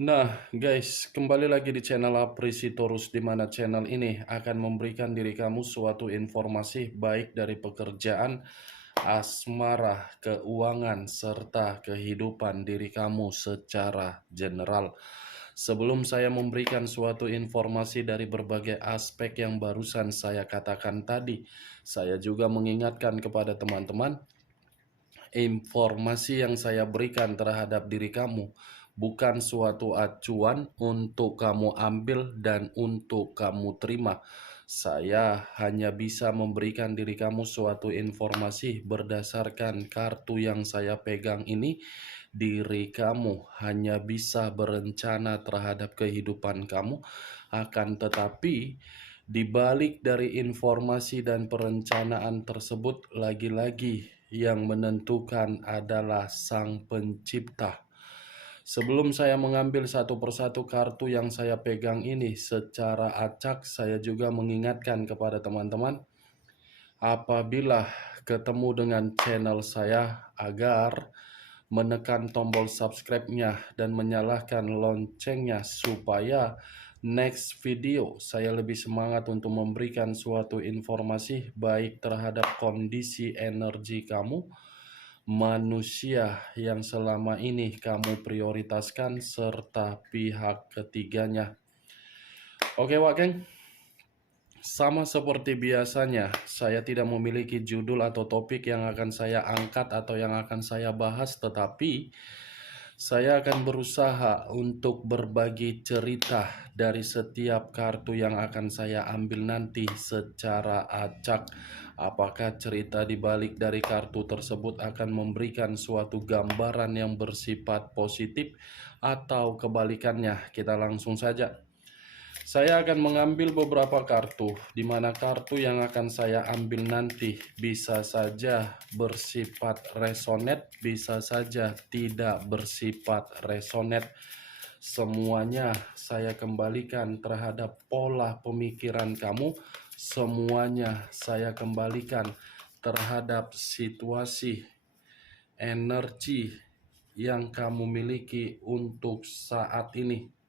Nah, guys, kembali lagi di channel Aprisitorus, di mana channel ini akan memberikan diri kamu suatu informasi baik dari pekerjaan, asmara, keuangan, serta kehidupan diri kamu secara general. Sebelum saya memberikan suatu informasi dari berbagai aspek yang barusan saya katakan tadi, saya juga mengingatkan kepada teman-teman, informasi yang saya berikan terhadap diri kamu bukan suatu acuan untuk kamu ambil dan untuk kamu terima. Saya hanya bisa memberikan diri kamu suatu informasi berdasarkan kartu yang saya pegang ini. Diri kamu hanya bisa berencana terhadap kehidupan kamu, akan tetapi di balik dari informasi dan perencanaan tersebut, lagi-lagi yang menentukan adalah Sang Pencipta. Sebelum saya mengambil satu persatu kartu yang saya pegang ini secara acak, saya juga mengingatkan kepada teman-teman, apabila ketemu dengan channel saya, agar menekan tombol subscribe-nya dan menyalakan loncengnya supaya next video saya lebih semangat untuk memberikan suatu informasi baik terhadap kondisi energi kamu, manusia yang selama ini kamu prioritaskan, serta pihak ketiganya. Oke, Wak Geng. Sama seperti biasanya, saya tidak memiliki judul atau topik yang akan saya angkat atau yang akan saya bahas, tetapi saya akan berusaha untuk berbagi cerita dari setiap kartu yang akan saya ambil nanti secara acak. Apakah cerita di balik dari kartu tersebut akan memberikan suatu gambaran yang bersifat positif atau kebalikannya? Kita langsung saja. Saya akan mengambil beberapa kartu, di mana kartu yang akan saya ambil nanti bisa saja bersifat resonate, bisa saja tidak bersifat resonate. Semuanya saya kembalikan terhadap pola pemikiran kamu, semuanya saya kembalikan terhadap situasi energi yang kamu miliki untuk saat ini.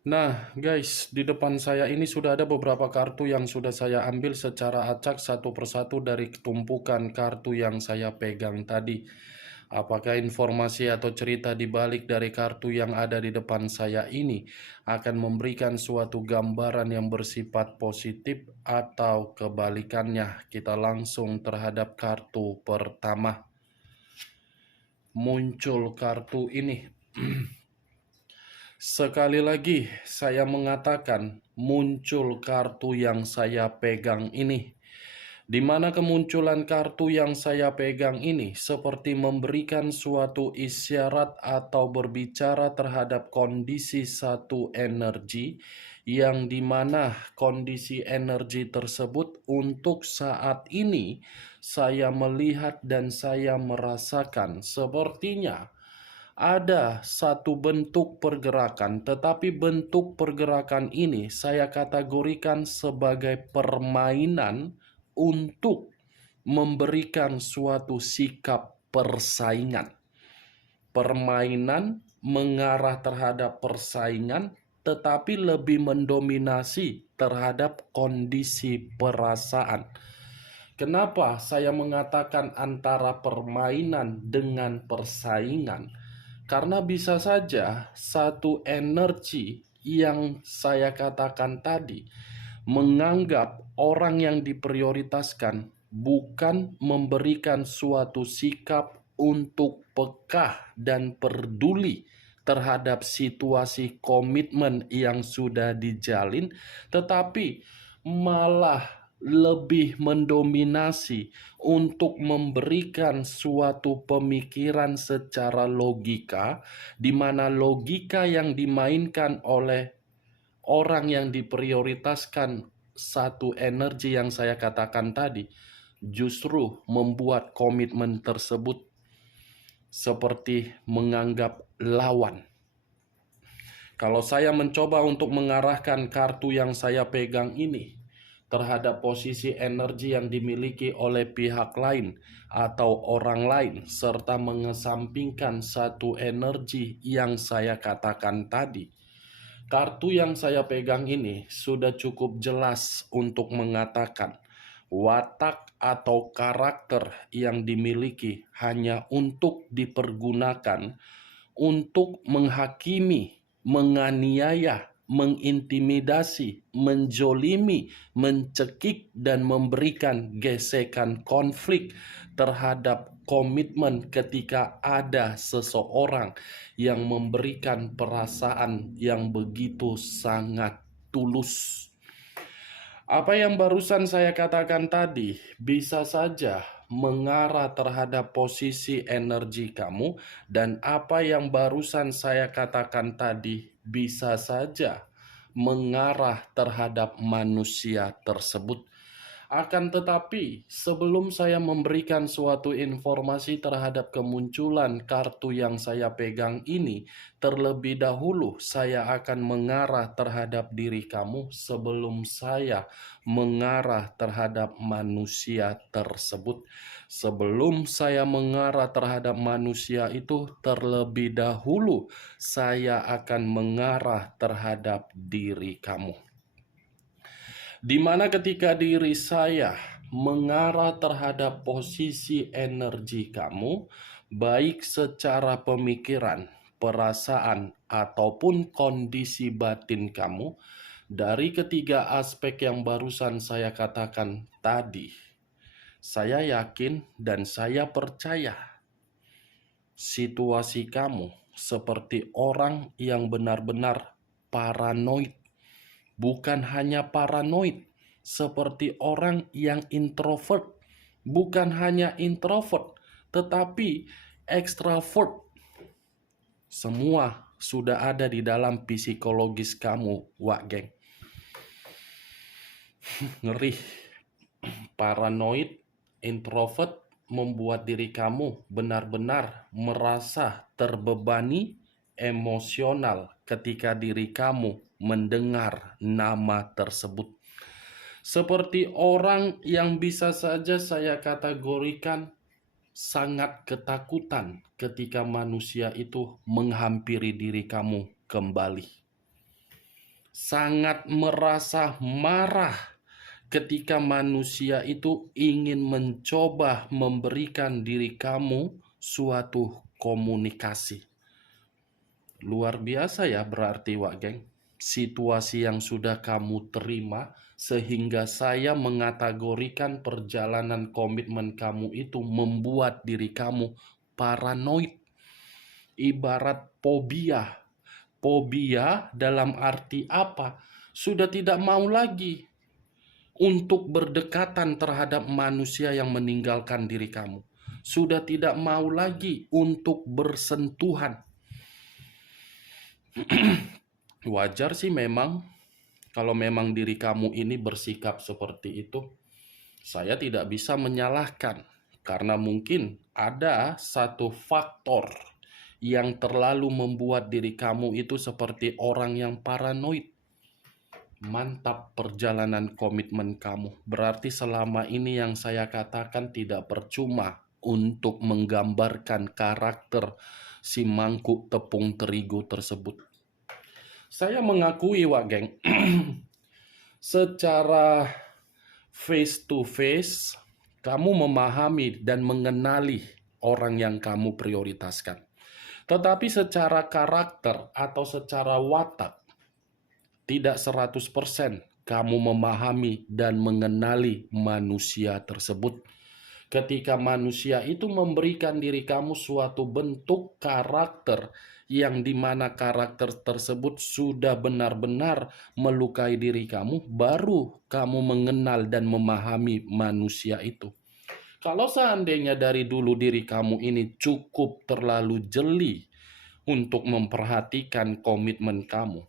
Nah, guys, di depan saya ini sudah ada beberapa kartu yang sudah saya ambil secara acak satu persatu dari tumpukan kartu yang saya pegang tadi. Apakah informasi atau cerita di balik dari kartu yang ada di depan saya ini akan memberikan suatu gambaran yang bersifat positif atau kebalikannya? Kita langsung terhadap kartu pertama. Muncul kartu ini. Sekali lagi saya mengatakan, muncul kartu yang saya pegang ini. Di mana kemunculan kartu yang saya pegang ini seperti memberikan suatu isyarat atau berbicara terhadap kondisi satu energi, yang dimana kondisi energi tersebut untuk saat ini saya melihat dan saya merasakan sepertinya ada satu bentuk pergerakan, tetapi bentuk pergerakan ini saya kategorikan sebagai permainan untuk memberikan suatu sikap persaingan. Permainan mengarah terhadap persaingan, tetapi lebih mendominasi terhadap kondisi perasaan. Kenapa saya mengatakan antara permainan dengan persaingan? Karena bisa saja satu energi yang saya katakan tadi menganggap orang yang diprioritaskan bukan memberikan suatu sikap untuk peka dan peduli terhadap situasi komitmen yang sudah dijalin, tetapi malah lebih mendominasi untuk memberikan suatu pemikiran secara logika, di mana logika yang dimainkan oleh orang yang diprioritaskan satu energi yang saya katakan tadi, justru membuat komitmen tersebut seperti menganggap lawan. Kalau saya mencoba untuk mengarahkan kartu yang saya pegang ini terhadap posisi energi yang dimiliki oleh pihak lain atau orang lain, serta mengesampingkan satu energi yang saya katakan tadi, kartu yang saya pegang ini sudah cukup jelas untuk mengatakan watak atau karakter yang dimiliki hanya untuk dipergunakan untuk menghakimi, menganiaya, mengintimidasi, menjolimi, mencekik, dan memberikan gesekan konflik terhadap komitmen ketika ada seseorang yang memberikan perasaan yang begitu sangat tulus. Apa yang barusan saya katakan tadi bisa saja mengarah terhadap posisi energi kamu, dan apa yang barusan saya katakan tadi bisa saja mengarah terhadap manusia tersebut. Akan tetapi, sebelum saya memberikan suatu informasi terhadap kemunculan kartu yang saya pegang ini, terlebih dahulu saya akan mengarah terhadap diri kamu sebelum saya mengarah terhadap manusia tersebut. Sebelum saya mengarah terhadap manusia itu, terlebih dahulu saya akan mengarah terhadap diri kamu. Di mana ketika diri saya mengarah terhadap posisi energi kamu, baik secara pemikiran, perasaan, ataupun kondisi batin kamu, dari ketiga aspek yang barusan saya katakan tadi, saya yakin dan saya percaya situasi kamu seperti orang yang benar-benar paranoid. Bukan hanya paranoid, seperti orang yang introvert. Bukan hanya introvert, tetapi ekstrovert. Semua sudah ada di dalam psikologis kamu, Wak Geng. Ngeri. Paranoid, introvert membuat diri kamu benar-benar merasa terbebani emosional ketika diri kamu mendengar nama tersebut. Seperti orang yang bisa saja saya kategorikan sangat ketakutan ketika manusia itu menghampiri diri kamu kembali. Sangat merasa marah ketika manusia itu ingin mencoba memberikan diri kamu suatu komunikasi. Luar biasa ya berarti, Wak Geng. Situasi yang sudah kamu terima sehingga saya mengategorikan perjalanan komitmen kamu itu membuat diri kamu paranoid. Ibarat fobia. Fobia dalam arti apa? Sudah tidak mau lagi untuk berdekatan terhadap manusia yang meninggalkan diri kamu. Sudah tidak mau lagi untuk bersentuhan. Wajar sih memang, kalau memang diri kamu ini bersikap seperti itu, saya tidak bisa menyalahkan. Karena mungkin ada satu faktor yang terlalu membuat diri kamu itu seperti orang yang paranoid. Mantap perjalanan komitmen kamu. Berarti selama ini yang saya katakan tidak percuma untuk menggambarkan karakter si mangkuk tepung terigu tersebut. Saya mengakui, Wak Geng, secara face to face, kamu memahami dan mengenali orang yang kamu prioritaskan. Tetapi secara karakter atau secara watak, tidak 100% kamu memahami dan mengenali manusia tersebut. Ketika manusia itu memberikan diri kamu suatu bentuk karakter yang dimana karakter tersebut sudah benar-benar melukai diri kamu, baru kamu mengenal dan memahami manusia itu. Kalau seandainya dari dulu diri kamu ini cukup terlalu jeli untuk memperhatikan komitmen kamu,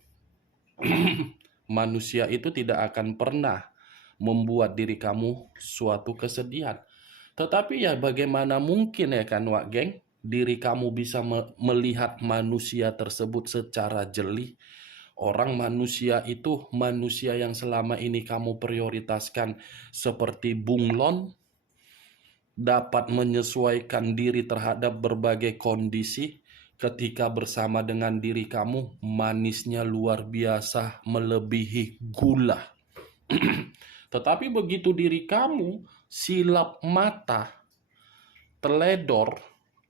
Manusia itu tidak akan pernah membuat diri kamu suatu kesedihan. Tetapi ya bagaimana mungkin ya kan Wak Geng, diri kamu bisa melihat manusia tersebut secara jeli. Orang manusia itu manusia yang selama ini kamu prioritaskan seperti bunglon, dapat menyesuaikan diri terhadap berbagai kondisi. Ketika bersama dengan diri kamu, manisnya luar biasa melebihi gula. Tetapi begitu diri kamu silap mata, teledor,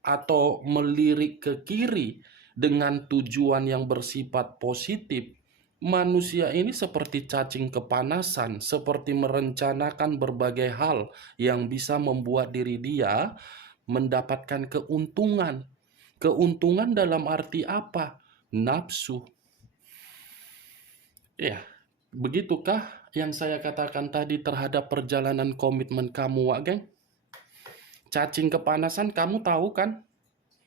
atau melirik ke kiri dengan tujuan yang bersifat positif, manusia ini seperti cacing kepanasan, seperti merencanakan berbagai hal yang bisa membuat diri dia mendapatkan keuntungan. Keuntungan dalam arti apa? Nafsu. Ya, begitukah yang saya katakan tadi terhadap perjalanan komitmen kamu, Wak Geng? Cacing kepanasan kamu tahu kan?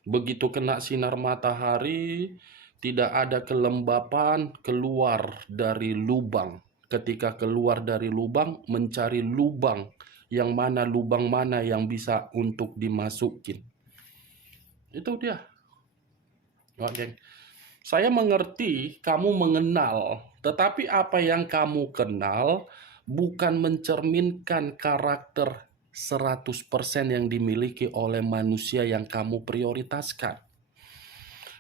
Begitu kena sinar matahari, tidak ada kelembapan, keluar dari lubang. Ketika keluar dari lubang, mencari lubang mana yang bisa untuk dimasukin. Itu dia. Oke. Saya mengerti kamu mengenal, tetapi apa yang kamu kenal bukan mencerminkan karakter 100% yang dimiliki oleh manusia yang kamu prioritaskan.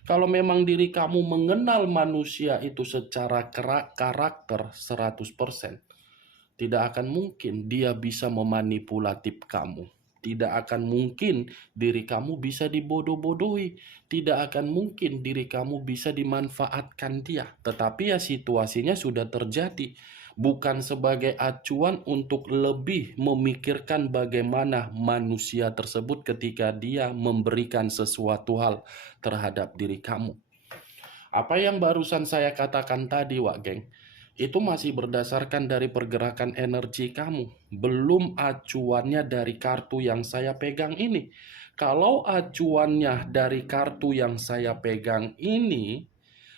Kalau memang diri kamu mengenal manusia itu secara karakter 100%, tidak akan mungkin dia bisa memanipulatif kamu. Tidak akan mungkin diri kamu bisa dibodoh-bodohi. Tidak akan mungkin diri kamu bisa dimanfaatkan dia. Tetapi ya situasinya sudah terjadi. Bukan sebagai acuan untuk lebih memikirkan bagaimana manusia tersebut ketika dia memberikan sesuatu hal terhadap diri kamu. Apa yang barusan saya katakan tadi, Wak Geng, itu masih berdasarkan dari pergerakan energi kamu. Belum acuannya dari kartu yang saya pegang ini. Kalau acuannya dari kartu yang saya pegang ini,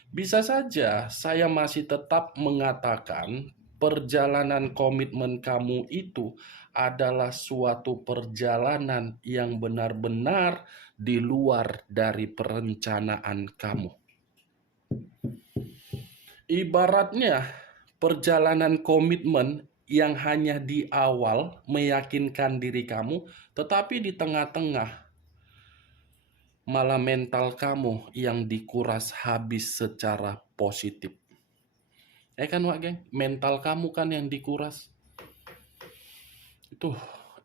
bisa saja saya masih tetap mengatakan perjalanan komitmen kamu itu adalah suatu perjalanan yang benar-benar di luar dari perencanaan kamu. Ibaratnya perjalanan komitmen yang hanya di awal meyakinkan diri kamu, tetapi di tengah-tengah malah mental kamu yang dikuras habis secara positif. Kan Wak Geng, mental kamu kan yang dikuras. Itu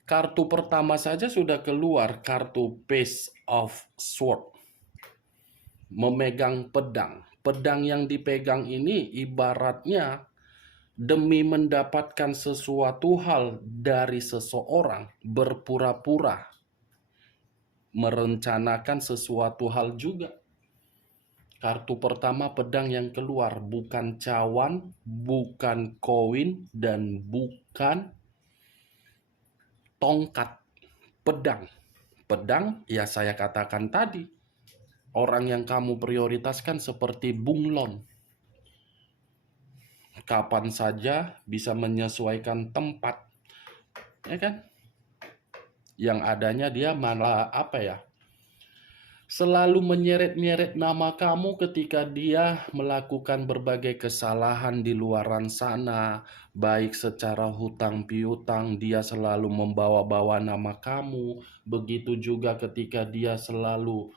kartu pertama saja sudah keluar, kartu Page of Sword. Memegang pedang. Pedang yang dipegang ini ibaratnya demi mendapatkan sesuatu hal dari seseorang, berpura-pura merencanakan sesuatu hal juga. Kartu pertama pedang yang keluar, bukan cawan, bukan koin, dan bukan tongkat. Pedang. Pedang, ya saya katakan tadi, orang yang kamu prioritaskan seperti bunglon. Kapan saja bisa menyesuaikan tempat. Ya kan? Yang adanya dia malah selalu menyeret-nyeret nama kamu ketika dia melakukan berbagai kesalahan di luaran sana, baik secara hutang piutang dia selalu membawa-bawa nama kamu, begitu juga ketika dia selalu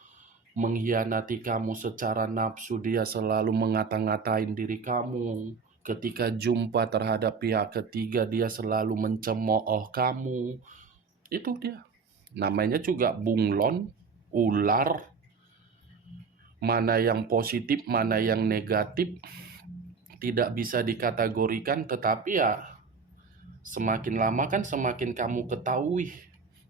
mengkhianati kamu secara nafsu, dia selalu ngata-ngatain diri kamu. Ketika jumpa terhadap pihak ketiga, dia selalu mencemooh kamu. Itu dia. Namanya juga bunglon, ular. Mana yang positif, mana yang negatif tidak bisa dikategorikan, tetapi ya semakin lama kan semakin kamu ketahui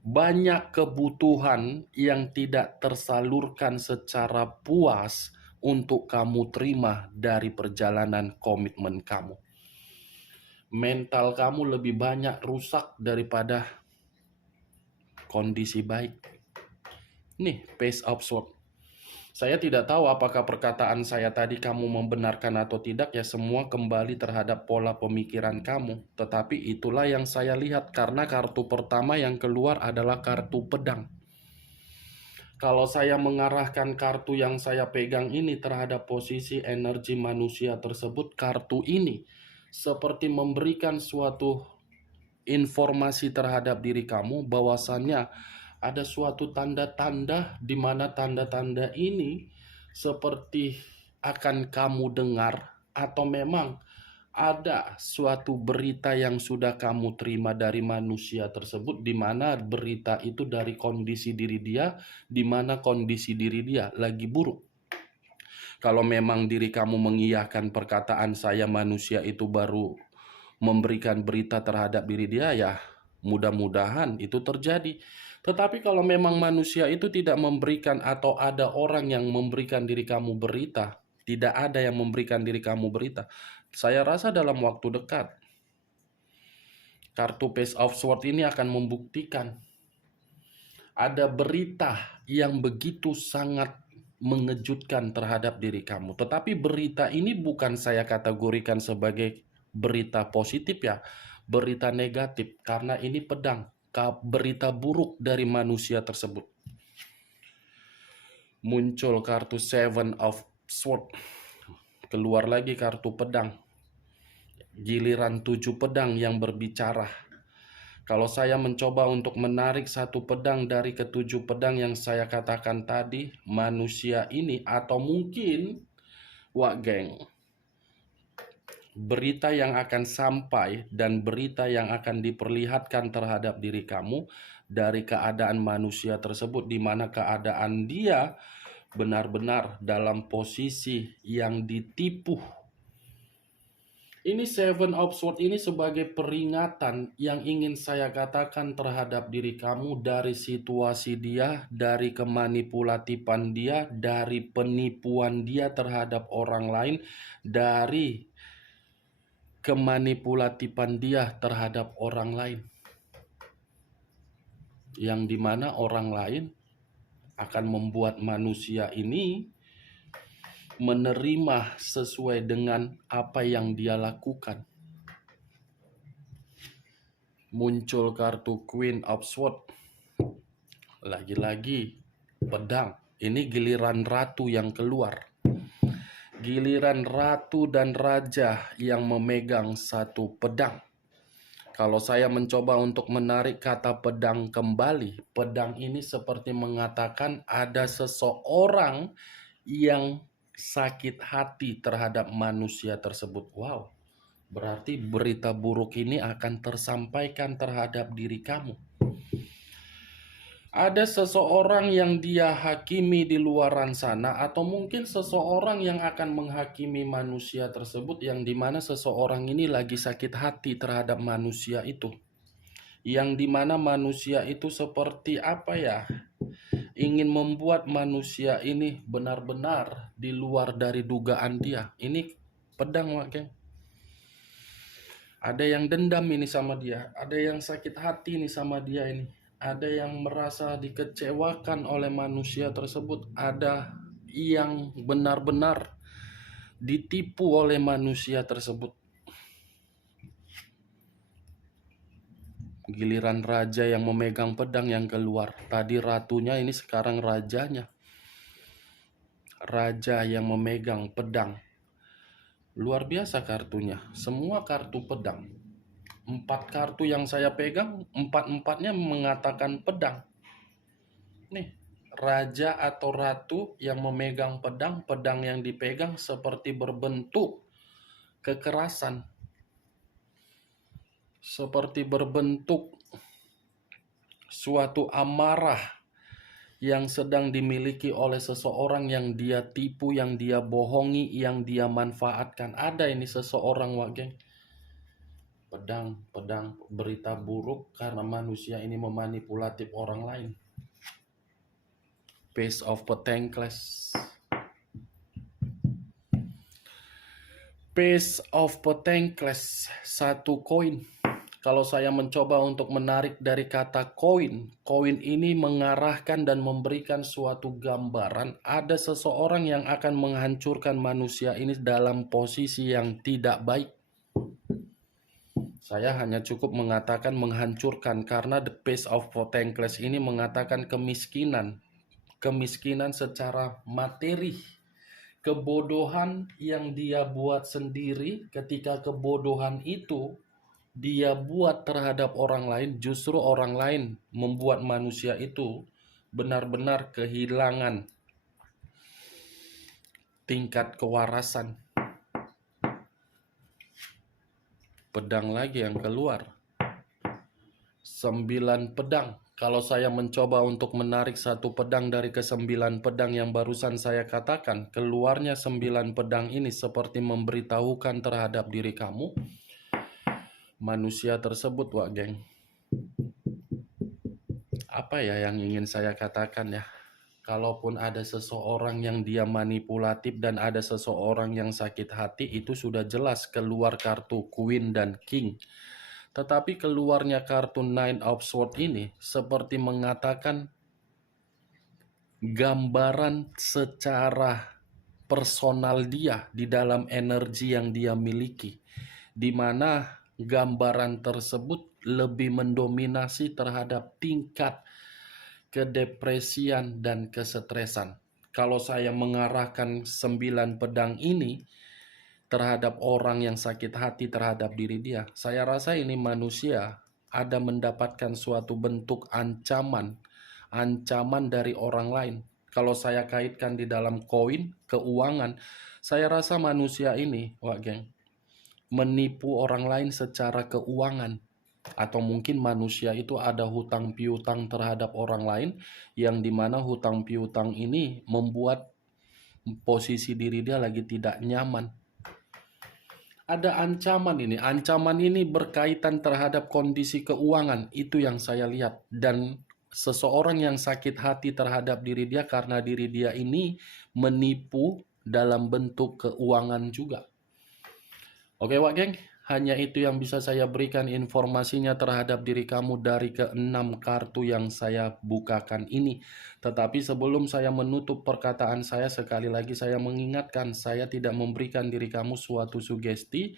banyak kebutuhan yang tidak tersalurkan secara puas untuk kamu terima dari perjalanan komitmen kamu. Mental kamu lebih banyak rusak daripada kondisi baik. Nih, Page of Swords. Saya tidak tahu apakah perkataan saya tadi kamu membenarkan atau tidak, ya semua kembali terhadap pola pemikiran kamu. Tetapi itulah yang saya lihat karena kartu pertama yang keluar adalah kartu pedang. Kalau saya mengarahkan kartu yang saya pegang ini terhadap posisi energi manusia tersebut, kartu ini seperti memberikan suatu informasi terhadap diri kamu bahwasannya ada suatu tanda-tanda di mana tanda-tanda ini seperti akan kamu dengar, atau memang ada suatu berita yang sudah kamu terima dari manusia tersebut, di mana berita itu dari kondisi diri dia, di mana kondisi diri dia lagi buruk. Kalau memang diri kamu mengiyakan perkataan saya, manusia itu baru memberikan berita terhadap diri dia, ya mudah-mudahan itu terjadi. Tetapi kalau memang manusia itu tidak memberikan, atau ada orang yang memberikan diri kamu berita, tidak ada yang memberikan diri kamu berita, saya rasa dalam waktu dekat kartu Page of Swords ini akan membuktikan ada berita yang begitu sangat mengejutkan terhadap diri kamu. Tetapi berita ini bukan saya kategorikan sebagai berita positif, ya, berita negatif, karena ini pedang, berita buruk dari manusia tersebut. Muncul kartu Seven of Swords, keluar lagi kartu pedang, giliran 7 pedang yang berbicara. Kalau saya mencoba untuk menarik satu pedang dari ketujuh pedang yang saya katakan tadi, manusia ini, atau mungkin, wak geng, berita yang akan sampai dan berita yang akan diperlihatkan terhadap diri kamu dari keadaan manusia tersebut, di mana keadaan dia benar-benar dalam posisi yang ditipu. Ini Seven of Swords ini sebagai peringatan yang ingin saya katakan terhadap diri kamu dari situasi dia, dari kemanipulatifan dia, dari penipuan dia terhadap orang lain, dari kemanipulatifan dia terhadap orang lain. Yang dimana orang lain akan membuat manusia ini menerima sesuai dengan apa yang dia lakukan. Muncul kartu Queen of Swords, lagi-lagi pedang. Ini giliran ratu yang keluar, giliran ratu dan raja yang memegang satu pedang. Kalau saya mencoba untuk menarik kata pedang kembali, pedang ini seperti mengatakan ada seseorang yang sakit hati terhadap manusia tersebut. Wow, berarti berita buruk ini akan tersampaikan terhadap diri kamu. Ada seseorang yang dia hakimi di luaran sana, atau mungkin seseorang yang akan menghakimi manusia tersebut, yang dimana seseorang ini lagi sakit hati terhadap manusia itu. Yang dimana manusia itu seperti apa ya, ingin membuat manusia ini benar-benar di luar dari dugaan dia. Ini pedang, geng. Ada yang dendam ini sama dia, ada yang sakit hati ini sama dia ini. Ada yang merasa dikecewakan oleh manusia tersebut, ada yang benar-benar ditipu oleh manusia tersebut. Giliran raja yang memegang pedang yang keluar. Tadi ratunya, ini sekarang rajanya. Raja yang memegang pedang. Luar biasa kartunya. Semua kartu pedang. 4 kartu yang saya pegang, 4-4-nya mengatakan pedang. Nih, raja atau ratu yang memegang pedang. Pedang yang dipegang seperti berbentuk kekerasan, seperti berbentuk suatu amarah yang sedang dimiliki oleh seseorang yang dia tipu, yang dia bohongi, yang dia manfaatkan. Ada ini seseorang, geng. Pedang, berita buruk karena manusia ini memanipulatif orang lain. Page of Pentacles. Page of Pentacles, satu koin. Kalau saya mencoba untuk menarik dari kata koin, koin ini mengarahkan dan memberikan suatu gambaran ada seseorang yang akan menghancurkan manusia ini dalam posisi yang tidak baik. Saya hanya cukup mengatakan menghancurkan karena the Page of Pentacles ini mengatakan kemiskinan. Kemiskinan secara materi. Kebodohan yang dia buat sendiri, ketika kebodohan itu dia buat terhadap orang lain, justru orang lain membuat manusia itu benar-benar kehilangan tingkat kewarasan. Pedang lagi yang keluar. 9 pedang. Kalau saya mencoba untuk menarik satu pedang dari ke-9 pedang yang barusan saya katakan, keluarnya 9 pedang ini seperti memberitahukan terhadap diri kamu, manusia tersebut, Wak Geng. Apa ya yang ingin saya katakan ya? Kalaupun ada seseorang yang dia manipulatif dan ada seseorang yang sakit hati, itu sudah jelas keluar kartu Queen dan King. Tetapi keluarnya kartu Nine of Swords ini seperti mengatakan gambaran secara personal dia di dalam energi yang dia miliki, di mana gambaran tersebut lebih mendominasi terhadap tingkat kedepresian dan kesetresan. Kalau saya mengarahkan 9 pedang ini terhadap orang yang sakit hati terhadap diri dia, saya rasa ini manusia ada mendapatkan suatu bentuk ancaman dari orang lain. Kalau saya kaitkan di dalam koin, keuangan, saya rasa manusia ini, Wak Geng, menipu orang lain secara keuangan. Atau mungkin manusia itu ada hutang piutang terhadap orang lain, yang dimana hutang piutang ini membuat posisi diri dia lagi tidak nyaman. Ada ancaman ini berkaitan terhadap kondisi keuangan, itu yang saya lihat. Dan seseorang yang sakit hati terhadap diri dia karena diri dia ini menipu dalam bentuk keuangan juga. Oke Wak Geng, hanya itu yang bisa saya berikan informasinya terhadap diri kamu dari ke-6 kartu yang saya bukakan ini. Tetapi sebelum saya menutup perkataan saya, sekali lagi saya mengingatkan, saya tidak memberikan diri kamu suatu sugesti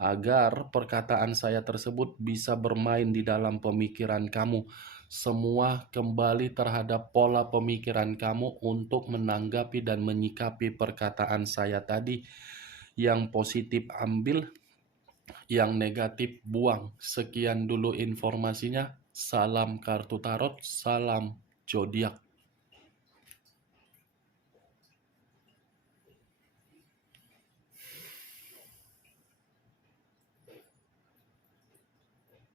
agar perkataan saya tersebut bisa bermain di dalam pemikiran kamu. Semua kembali terhadap pola pemikiran kamu untuk menanggapi dan menyikapi perkataan saya tadi. Yang positif ambil, yang negatif buang. Sekian dulu informasinya. Salam kartu tarot, salam zodiak.